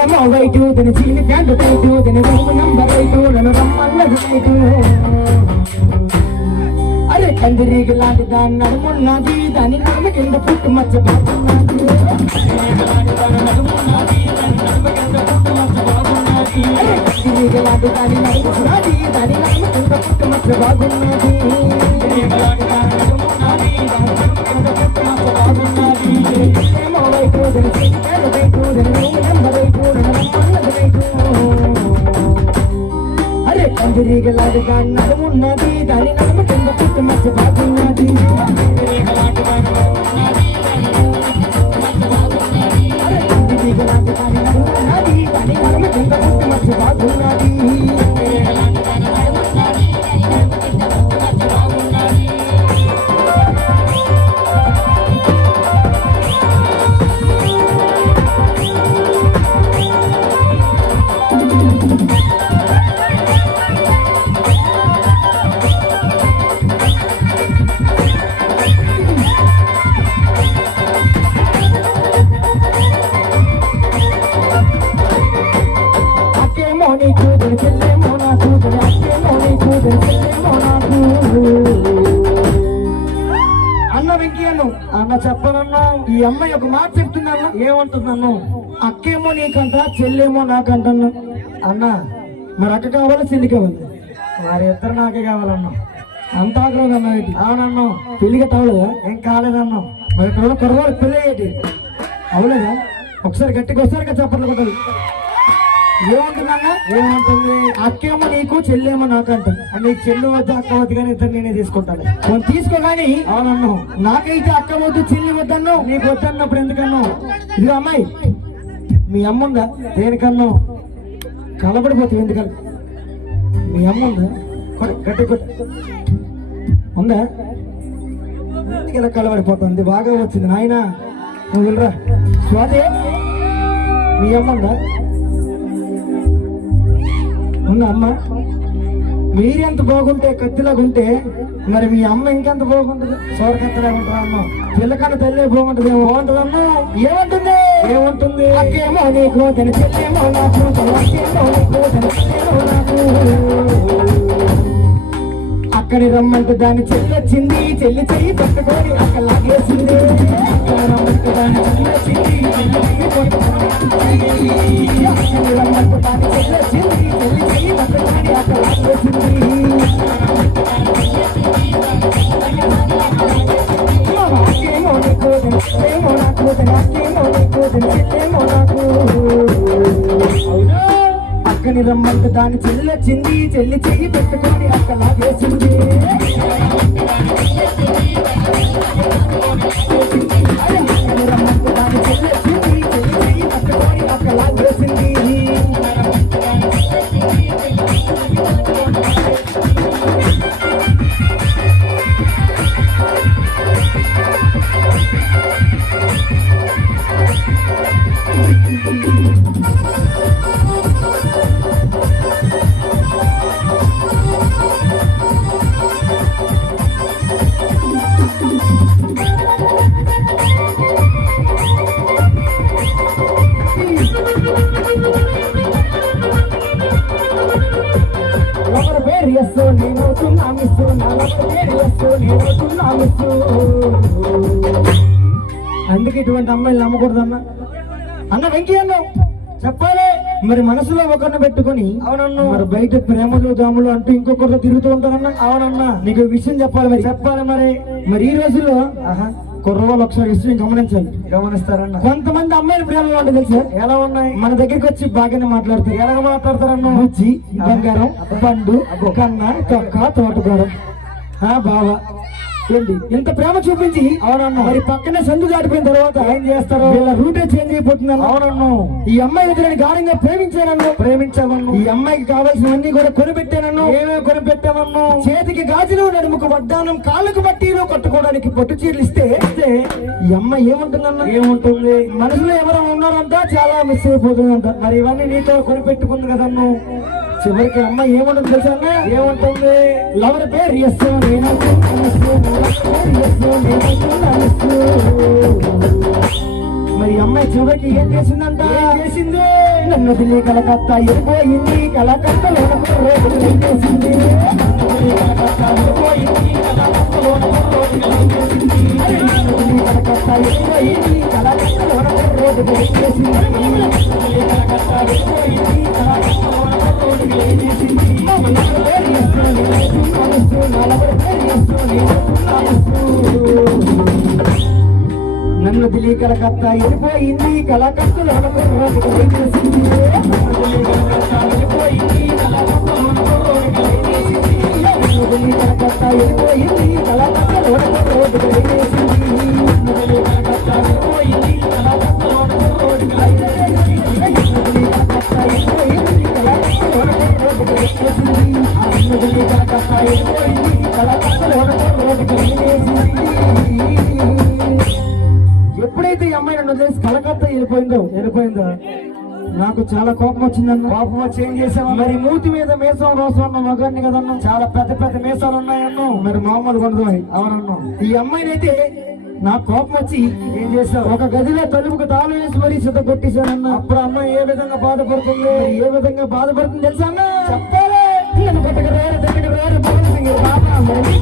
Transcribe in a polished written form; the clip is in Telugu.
చెల్లేమో వైటు దాని చీని ప్యాంటు టైటు దాని రూమ్ నంబర్ 8 నన్ను రమ్మన్నది నైటు అరే కందిరీగ లాంటి దాన్ని నడుమున్నది దాని నడుమ కింద పుట్టు మచ్చ బాగున్నది అరే కందిరీగ లాంటి దాని నడుమున్నది దాని నడుమ కింద పుట్టు మచ్చ బాగున్నది ఏమో వైపు దాని చీని ప్యాంటు టైటు దాని రూమ్ నంబర్ 8 నన్ను రమ్మన్నది నైటు అరే కందిరీగలాంటి దాని నడుమున్నది దాని నడుమ కింద పుట్టు మచ్చ బాగున్నది అరే కందిరీగలాంటి దాని నడుమున్నది దాని నడుమ కింద పుట్టు మచ్చ బాగున్నది అన్న వెంకయ్యను అన్న చెప్పనన్నా ఈ అమ్మాయి ఒక మాట చెప్తున్నాను ఏమంటున్నాను అక్కేమో నీకంట చెల్లేమో నాకంటన్నా అన్న మరి అక్క కావాలా చెల్లి కావాలి వారి ఇద్దరు నాకే కావాలన్నా అంత ఆగ్రహం అన్నా ఏంటి అవునన్నా పెళ్లిగా కావలేదా ఏం కాలేదన్నా మరి ఇక్కడ కుర్రవాడు పెళ్ళి ఏంటి అవలేదా ఒకసారి గట్టిగా ఒకసారిగా చెప్పట్లు కొట్టాలి ఏమంటున్నా ఏమంటుంది అక్కేమో నీకు చెల్లేమో నాకంట నీకు చెల్లి వద్దు అక్క వద్దు కానీ ఇద్దరు నేనే తీసుకుంటాను కొన్ని తీసుకోగాని అవునన్ను నాకైతే అక్క వద్దు చెల్లి వద్దన్ను నీకు వద్దన్నప్పుడు ఎందుకన్నా ఇది అమ్మాయి మీ అమ్మ ఉందా దేనికన్నా కలబడిపోతుంది ఎందుకన్నా మీ అమ్మ ఉందా గట్టి కొట్టు ఉందా ఇలా కలబడిపోతుంది బాగా వచ్చింది నాయన నువ్వు వెళ్ళరా స్వాతి మీ అమ్మ ఉందా ఉన్న అమ్మ మీరెంత బాగుంటే కత్తిలాగా ఉంటే మరి మీ అమ్మ ఇంకెంత బాగుంటుంది సోరకత్తలాగా ఉంటుంది అమ్మ పిల్లకన్నా తల్లి బాగుంటుంది బాగుంటుంది అమ్మ ఏమంటుంది ఏమంటుంది అక్కేమో నీకు తన చెల్లేమో నాకు అక్కేమో నీకు తన చెల్లేమో నాకు అక్కడి రమ్మంటే దాన్ని చెల్లి వచ్చింది చెల్లి చెయ్యి పట్టుకొని అక్కడ లాగేసింది రమ్మంటే దాన్ని చెల్లి వచ్చింది రమ్మంటే దాన్ని చెల్లి వచ్చింది చెల్లి చెయ్యి పట్టుకొని అక్కడ లాగేసింది అక్కేమో నీకు చెల్లేమో నాకు అక్కేమో నీకు చెల్లేమో నాకు అక్కని రమ్మంటే దాన్ని చెల్లి వచ్చింది చెల్లి చెయ్యి పెట్టుకొని అక్కడ లాగేసింది అక్కని రమ్మంటే దాన్ని చెల్లి వచ్చింది చెల్లి చెయ్యి పెట్టుకొని అక్కడ లాగేసింది అందుకే ఇటువంటి అమ్మాయిలు నమ్మకూడదు అన్న వెంకయ్యను చెప్పాలి మరి మనసులో ఒకరిని పెట్టుకుని అవునన్నా మరి బయట ప్రేమలు దాములు అంటూ ఇంకొకరితో తిరుగుతూ ఉంటారన్నా అవునన్నా నీకు విషయం చెప్పాలి మరి చెప్పాలి మరి ఈ రోజుల్లో కుర్రవాళ్ళు ఒకసారి విషయం గమనించాలి గమనిస్తారన్న కొంతమంది అమ్మాయిల ప్రేమలు అంటే తెలుసా ఎలా ఉన్నాయి మన దగ్గరికి వచ్చి బాగానే మాట్లాడతారు ఎలా మాట్లాడతారన్న బుజ్జి బంగారం పండు కన్న తొక్క తోటకూర బావా ఏంటి ఇంత ప్రేమ చూపించి అవునన్నా మరి పక్కనే సందు దాటిపోయిన తర్వాత ఏం చేస్తారు వీళ్ళ రూటే చేంజ్ అయిపోతుందన్న అవునన్ను ఈ అమ్మాయి దగ్గర గాఢంగా ప్రేమించామన్ను ఈ అమ్మాయికి కావాల్సినవన్నీ కూడా కొనిపెట్టానన్ను ఏమేమి కొనిపెట్టామన్ను చేతికి గాజులు నడుముకు వడ్డానం కాళ్ళకు బట్టీలు కట్టుకోవడానికి పట్టు చీరలు ఇస్తే ఈ అమ్మాయి ఏముంటుందన్న ఏముంటుంది మనసులో ఎవరైనా ఉన్నారంట చాలా మిస్ అయిపోతుందంట మరి ఇవన్నీ నీతో కొనిపెట్టుకుంది కదన్ను చివరికి అమ్మాయి ఏముంటుంది తెలుసా అన్న ఏముంటుంది లవర్ పేరు మరి అమ్మాయి చివరికి ఏం చేసిందంట? చేసింది నన్ను ఢిల్లీ కలకత్తా వెళ్ళిపోయింది, కలకత్తాలో రోజు ఏం చేసింది? కలకత్తా వెళ్ళిపోయింది, కలకత్తాలో కలకత్తా వెళ్ళిపోయింది, కలకత్తాలో రోజు ఏం చేసింది? కలకత్తా వెళ్ళిపోయింది, కలకత్తాలో రోజు ఏం చేసింది? నన్ను ఢిల్లీ కలకత్తా వెళ్ళిపోయింది, కలకత్తాలో రోజు ఏం చేసింది? వెళ్ళిపోయింది, కలకత్తా వెళ్ళిపోయింది, కలకత్తాలో రోజు ఏం చేసింది? ఎప్పుడైతే ఈ అమ్మాయి నన్ను వదిలేసి కలకత్తా వెళ్ళిపోయిందో నాకు చాలా కోపం వచ్చిందన్న. కోపం వచ్చి ఏం చేసావు? మరి మూతి మీద మీసం రోసం ఉన్న మగాన్ని కదన్నా, చాలా పెద్ద పెద్ద మీసాలు ఉన్నాయన్నా, మరి మామూలు ఉండదు. అవునన్నా, ఈ అమ్మాయిని అయితే నాకు కోపం వచ్చి ఏం చేస్తావు? ఒక గదిలో తలుపుకు తాళం వేసి మరీ సిద్ధ కొట్టేశానన్న. అప్పుడు అమ్మాయి ఏ విధంగా బాధపడుతుంది, ఏ విధంగా బాధపడుతుంది తెలుసా అన్న? చెప్పాలి. నన్ను కొట్టగరారు, దగ్గర పవన్ సింగ్ బాబా, మరి